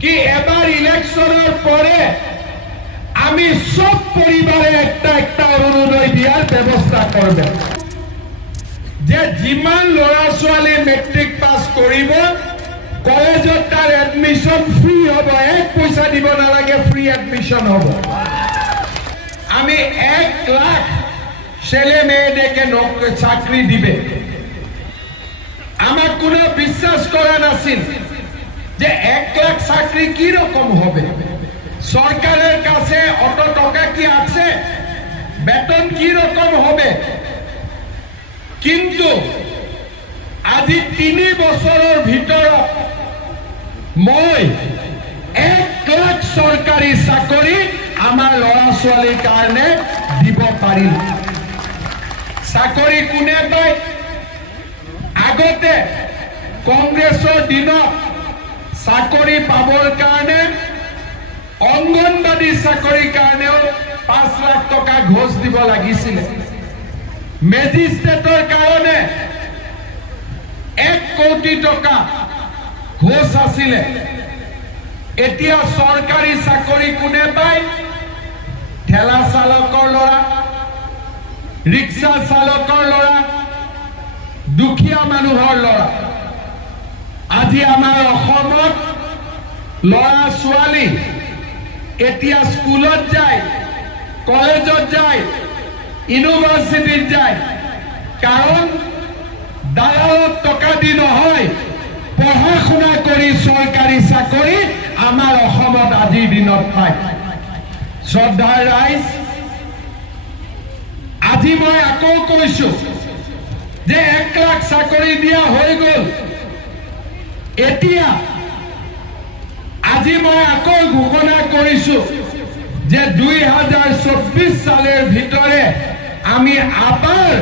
কি এবার ইলেকশনের পরে আমি সব পরিবারে একটা একটা অরুণোদয় দিয়ার ব্যবস্থা করবে। যে যিমান ল'ৰা ছোৱালী মেট্ৰিক পাছ কৰিব কলেজত তাৰ এডমিশ্যন ফ্ৰী হ'ব, এক পইচা দিব নালাগে ফ্ৰী এডমিশ্যন হ'ব। আমি এক লাখ ছেলে মেয়েদেরকে চাকরি দিবে। আমার কোনো বিশ্বাস করা নাছিল। যে এক লাখ চাকরি কি রকম হবে? সরকারের কাছে অত টাকা কি আছে? বেতন কি রকম হবে? কিন্তু আজি তিনি বছৰৰ ভিতৰত মই এক লাখ চৰকাৰী চাকৰি আমাৰ ল'ৰা ছোৱালীৰ কাৰণে দিব পাৰিম চাকৰি কোনে পায়? আগতে কংগ্ৰেছৰ দিনত চাকৰি পাবৰ কাৰণে, অংগনবাদী চাকৰিৰ কাৰণেও পাঁচ লাখ টকা ঘোষ দিব লাগিছিলে। মেজিষ্ট্ৰেটৰ কাৰণে এক কোটি টকা ঘোষ আছিলে। এতিয়া চৰকাৰী চাকৰি কোনে পায়? ঠেলা চালকৰ ল'ৰা, ৰিক্সা চালকৰ ল'ৰা, দুখীয়া মানুহৰ ল'ৰা। আজি আমাৰ অসমত ল'ৰা ছোৱালী এতিয়া স্কুলত যায়, কলেজত যায়, ইউনিভাৰ্চিটিত যায়, কাৰণ দালালত টকা দি নহয় পঢ়া শুনা কৰি চৰকাৰী চাকৰি আমাৰ অসমত আজিৰ দিনত পায়। শ্ৰদ্ধাৰ ৰাইজ, আজি মই আকৌ কৈছো যে এক লাখ চাকৰি দিয়া হৈ গ'ল। এতিয়া আজি মই আকৌ ঘোষণা কৰিছো যে দুই হাজার চব্বিশ সালের ভিতরে আমি আবার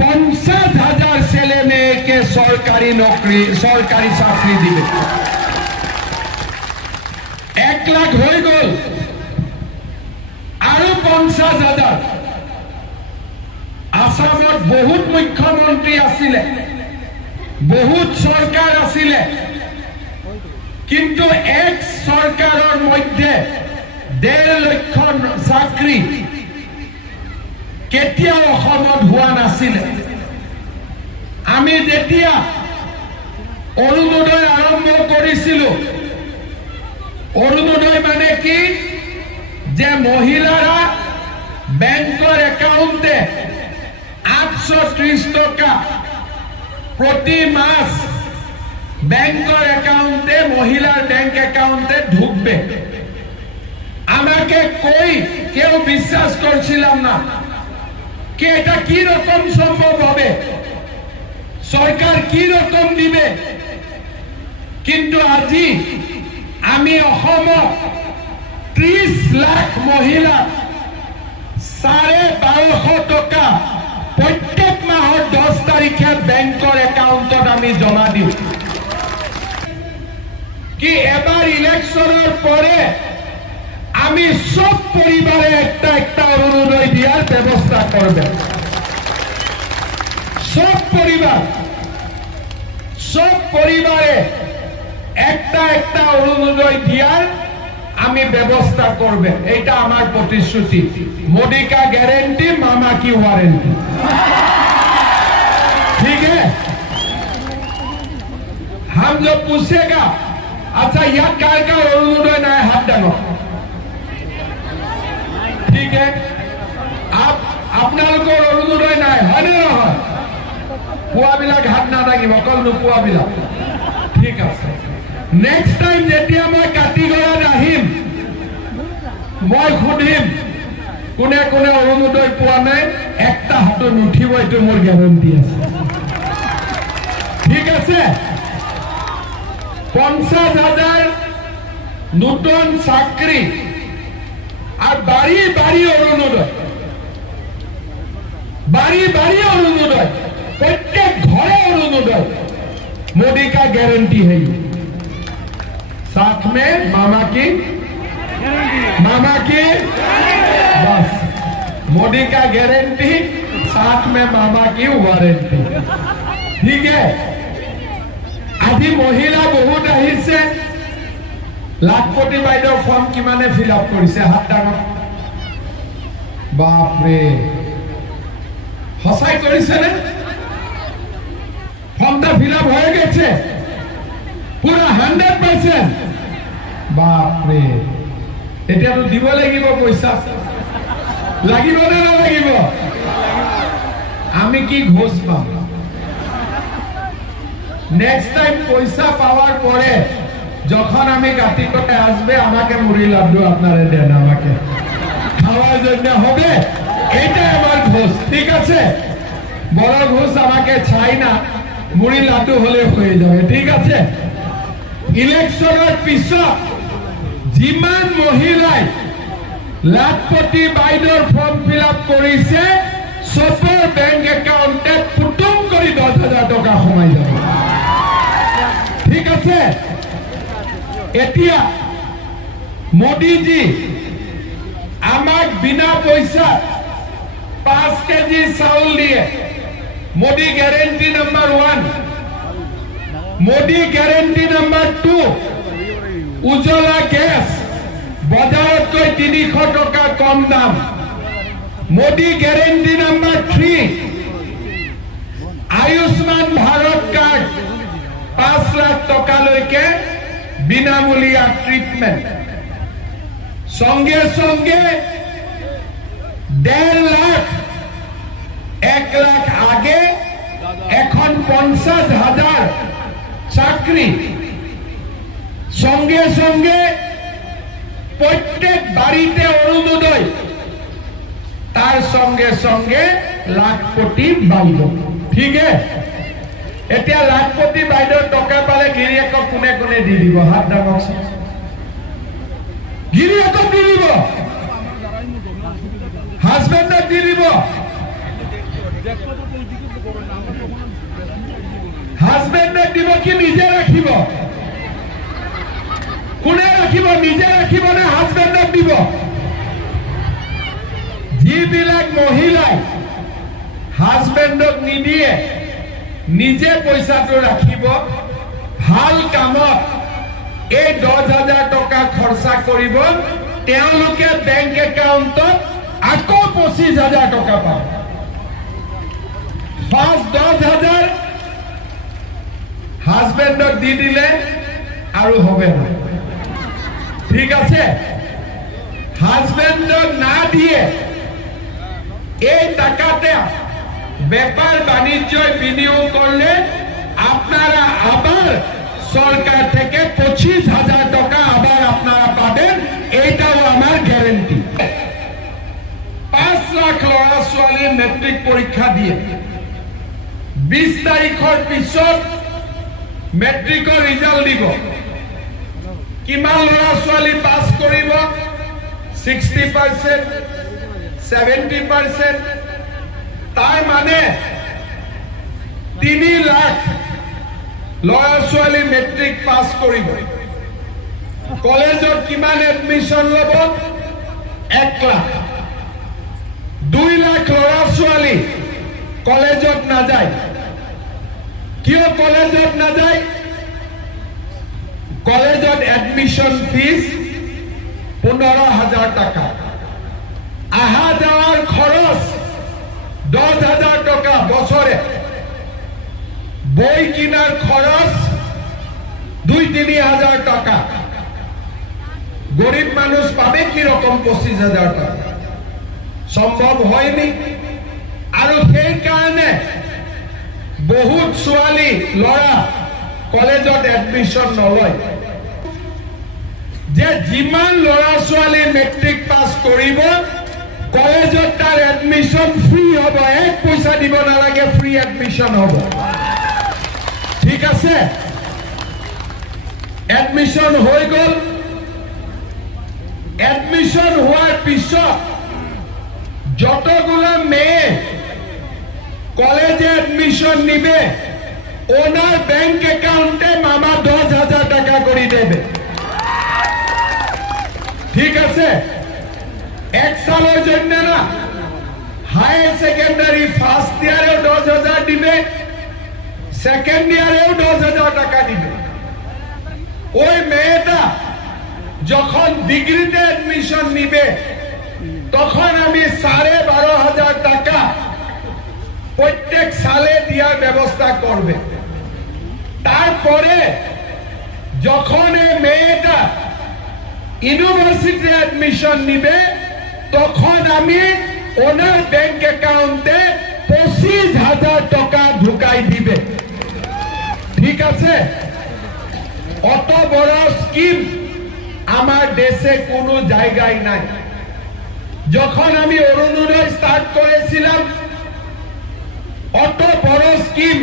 পঞ্চাশ হাজার ছেলে মেয়েকে সরকারি নকরি সরকারি চাকরি দিবে এক লাখ হয়ে গেল। আৰু পঞ্চাশ হাজাৰ। আসামত বহুত মুখ্যমন্ত্ৰী আছিলে। বহুত চৰকাৰ আছিলে। কিন্তু এক চৰকাৰৰ মধ্যে ডেৰ লক্ষ চাকৰি কেতিয়াও অসমত হোৱা নাছিলে। আমি যেতিয়া অৰুণোদয় আৰম্ভ কৰিছিলো, অৰুণোদয় মানে কি? যে মহিলারা ব্যাংকের অ্যাকাউন্টে আটশো ত্রিশ টাকা প্রতি মাস ব্যাংকের অ্যাকাউন্টে, মহিলার ব্যাংক অ্যাকাউন্টে ঢুকবে। আমাকে কই কেউ বিশ্বাস করছিলাম না। কে এটা কি রকম সম্ভব হবে? সরকার কি রকম দিবে? কিন্তু আজি আমি অসমত ত্ৰিশ লাখ মহিলা চাৰে বাৰশ টকা প্ৰত্যেক মাহৰ দহ তাৰিখে বেংকৰ একাউণ্টত আমি জমা দিওঁ। কি এবার ইলেকশনের পরে আমি সব পরিবারে একটা একটা অরুণোদয় দেওয়ার ব্যবস্থা করবে সব পরিবার সব পরিবারে একটা একটা অরুণোদয় দেওয়ার আমি ব্যবস্থা করবে এটা আমার প্রতিশ্রুতি मोदी का गारंटी मामा की वारंटी ठीक है हम जो पूछेगा अच्छा ইয়াত কাৰ কাৰ অৰুণোদয় নাই হাত ডাঙৰ ঠিক है আপ আপোনালোকৰ অৰুণোদয় নাই হয়নে নহয় পোৱাবিলাক হাত নাদাঙিব অকল নোপোৱাবিলাক ঠিক আছে নেক্সট টাইম যেতিয়া মই কাতিগড়াত আহিম মই সুধিম কোনে কোনে অৰুণোদয় পোৱা নাই একটা হাতত নুঠিব এইটো মোৰ গেৰাণ্টি আছে ঠিক আছে পঞ্চাশ হাজার নূতন চাকরি আর বাড়ি বাড়ি অরুণোদয় বাড়ি বাড়ি অরুণোদয় প্রত্যেক ঘরে অরুণোদয় मोदी का गारंटी है ये साथ में मामा की मामा की बस मोदी का गारंटी साथ में मामा की वारंटी ঠিক আছে আজি মহিলা বহুত আহিছে। লাখপতি বাইদেউৰ ফৰ্ম কিমানে ফিল আপ কৰিছে হাত ডাঙৰ? বাপৰে। সঁচাই কৰিছেনে ফর্মটা ফিল আপ হয়ে গেছে। পুরো হান্ড্রেড পার্সেন্ট বাপরে এতিয়াতো দিব লাগিব পইচা। লাগিব নে নালাগিব? আমি কি ঘোষ পাম? নেক্সট টাইম পয়সা পাওয়ার পরে যখন আমি করে আসবে, আমাকে মুড়ি লাড্ডু আপনারা দেন আমাকে। খাওয়ার জন্য হবে? এটাই আমার ঘোষ, ঠিক আছে? বড় ঘোষ আমাকে চাই না, মুড়ি লাড্ডু হলে হয়ে যাবে, ঠিক আছে? ইলেকশনের পিছত যিমান মহিলাই লাখপতি বাইদেউৰ ফৰ্ম ফিল আপ কৰিছে চবৰ বেংক একাউণ্টে পুটুম কৰি দহ হাজাৰ টকা সোমাই যাব। এতিয়া মোদীজী, আমাক বিনা পইচা পাঁচ কেজি চাউল দিয়ে, Modi guarantee number one Modi guarantee number two Ujjwala gas বজাৰতকৈ তিনিশ টকা কম দাম। Modi guarantee number three Ayushman Bharat card পাঁচ লাখ টকালৈকে বিনামূলীয়া ট্রিটমেন্ট সঙ্গে সঙ্গে দেড় লাখ, এক লাখ আগে এখন পঞ্চাশ হাজার চাকরি। সঙ্গে সঙ্গে প্রত্যেক বাড়িতে অরুণোদয় তার সঙ্গে সঙ্গে লাখপতি বাইদেউ ঠিক এতিয়া লাখপতি বাইদেউ টকা পালে গিৰিয়েকক কোনে কোনে দি দিব? হাত ডাঙৰচোন গিৰিয়েকক দি দিব। হাজবেণ্ডক দি দিব। হাজবেণ্ডক দিব কি নিজে ৰাখিব? কোনে ৰাখিব? নিজে ৰাখিব নে হাজবেণ্ডক দিব? যিবিলাক মহিলাই হাজবেণ্ডক নিদিয়ে নিজে পইচাটো ৰাখিব। ভালো কামত এই দহ হাজাৰ টকা খৰচা কৰিব। তেওঁলোকে বেংক একাউণ্টত আকৌ পঁচিছ হাজাৰ টকা পাব। ফাৰ্ষ্ট দহ হাজাৰ হাজবেণ্ডক দি দিলে আৰু হবে না। ঠিক আছে? হাজবেণ্ডক না দিয়ে, এই টাকাতে ব্যাপার বাণিজ্যয় বিনিয়োগ করলে আপনারা আবার সরকার থেকে পঁচিশ হাজার টাকা আবার আপনারা পাবেন, এইটাও আমার গ্যারেন্টি পাঁচ লাখ ল'ৰা ছোৱালী মেট্ৰিক পৰীক্ষা দিয়ে। বিশ তাৰিখৰ পিছত মেট্ৰিকৰ ৰিজাল্ট দিব। কিমান ল'ৰা ছোৱালী পাছ কৰিব? ছিক্সটি পাৰ্চেণ্ট ছেভেণ্টি পাৰ্চেণ্ট তাৰ মানে তিনি লাখ ল'ৰা ছোৱালী মেট্ৰিক পাছ কৰিব। কলেজত কিমান এডমিশ্যন ল'ব? এক লাখ। দুই লাখ ল'ৰা ছোৱালী কলেজত নাযায়। কিয় কলেজত নাযায়? কলেজত এডমিশ্যন ফিজ পোন্ধৰ হাজাৰ টকা। আহা যাওয়ার খরচ দশ হাজার টাকা বছরে। বই কিনার খরচ দুই তিনি হাজার টাকা। গরিব মানুষ পাবে কি রকম পঁচিশ হাজার টাকা? সম্ভব হয়নি। আৰু সেইকাৰণে বহুত ছোৱালী ল'ৰা কলেজত এডমিশ্যন নলয়। যে যিমান ল'ৰা ছোৱালী মেট্ৰিক পাছ কৰিব কলেজত তাৰ এডমিশ্যন ফ্ৰী হ'ব। এক পইচা দিব নালাগে ফ্ৰী এডমিশ্যন হ'ব। ঠিক আছে? এডমিশ্যন হৈ গ'ল। এডমিশ্যন হোৱাৰ পিছত যতগুলো মেয়ে কলেজে এডমিশন নিবে ওনার ব্যাংক অ্যাকাউন্টে মামা দশ হাজার টাকা করে দেবে। ঠিক আছে? এক সালের জন্য না হায়ার সেকেন্ডারি ফার্স্ট ইয়ারেও দশ হাজার দিবে সেকেন্ড ইয়ারেও দশ হাজার টাকা দিবে। ওই মেয়েটা যখন ডিগ্রিতে অ্যাডমিশন নিবে, তখন আমি সাড়ে বারো হাজার টাকা প্রত্যেক সালে দেওয়ার ব্যবস্থা করবে। তারপরে যখন এই মেয়েটা ইউনিভার্সিটি অ্যাডমিশন নিবে তখন আমি ওনার ব্যাংক অ্যাকাউন্টে পঁচিশ হাজার টাকা ঢুকাই দিবে। ঠিক আছে? অত বড় স্কিম আমার দেশে কোনো জায়গায় নাই। যখন আমি অরুণোদয় স্টার্ট করেছিলাম, অত বড় স্কিম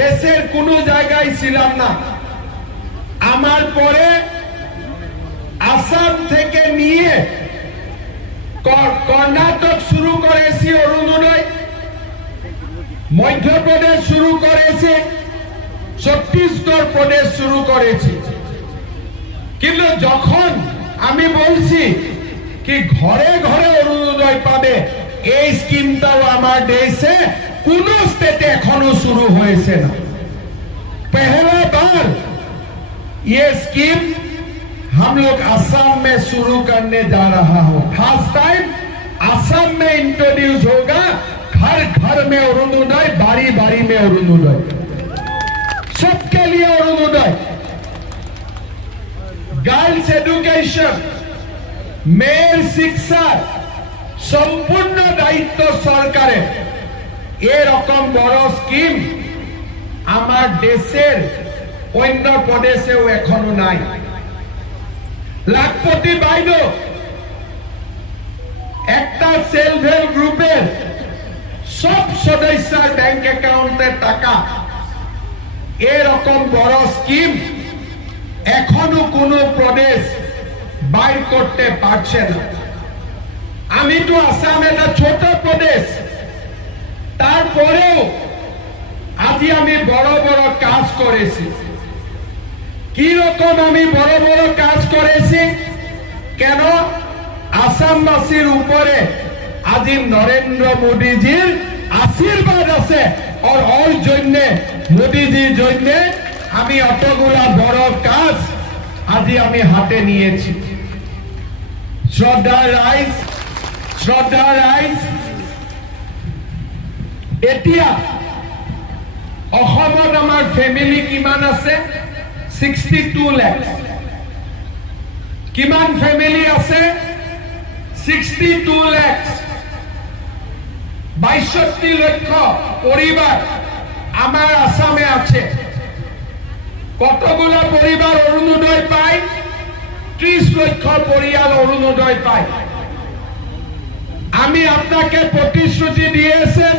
দেশের কোনো জায়গায় ছিলাম না। আমার পরে আসাম থেকে নিয়ে কর্ণাটক শুরু করেছে অরুণোদয়, মধ্যপ্রদেশ শুরু করেছে ছত্তিশগড় প্রদেশ শুরু করেছে। কিন্তু যখন আমি বলছি কি ঘরে ঘরে অরুণোদয় পাবে, এই স্কিমটাও আমার দেশে কোন স্টেটে এখনও শুরু হয়েছে না। পেহলা ইয়ে স্কিম हम लोग असम में शुरू करने जा रहा हूं फर्स्ट टाइम असम में इंट्रोड्यूस होगा घर घर में अरुणोदय बारी बारी में अरुणोदय सबके लिए अरुणोदय গার্লস এডুকেশন মেয়ের শিক্ষার সম্পূর্ণ দায়িত্ব সরকারের এরকম বড় স্কিম আমার দেশের অন্য প্রদেশেও এখনো নাই লাখপতি বাইদেউ একটা সেলফ হেল্প গ্রুপের সব সদস্যের ব্যাংক অ্যাকাউন্টে টাকা। এরকম বড় স্কিম এখনও কোনো প্রদেশ বাইর করতে পারছে না। আমি তো আসাম একটা ছোট প্রদেশ। তারপরেও আজি আমি বড় বড় কাজ করেছি। কি রকম আমি বড় বড় কাজ করেছি? কেন? আসামবাসীর উপরে আজি নরেন্দ্র মোদীজির আশীর্বাদ আছে আর ওর জন্য, মোদীজির জন্য আমি অতগুলা বড় কাজ আজি আমি হাতে নিয়েছি। শ্রদ্ধা রাইস শ্রদ্ধা রাইস। এতিয়া অসমত আমাৰ ফেমিলি কিমান আছে? ছিক্সটি টু লেক্স কিমান ফেমিলি আছে ছিক্সটি টু লেক্স বাইষট্টি লক্ষ পরিবার আমার আসামে আছে। কতগুলো পরিবার অরুণোদয় পায়? ত্রিশ লক্ষ পরিয়াল অরুণোদয় পায়। আমি আপনাকে প্রতিশ্রুতি দিয়েছেন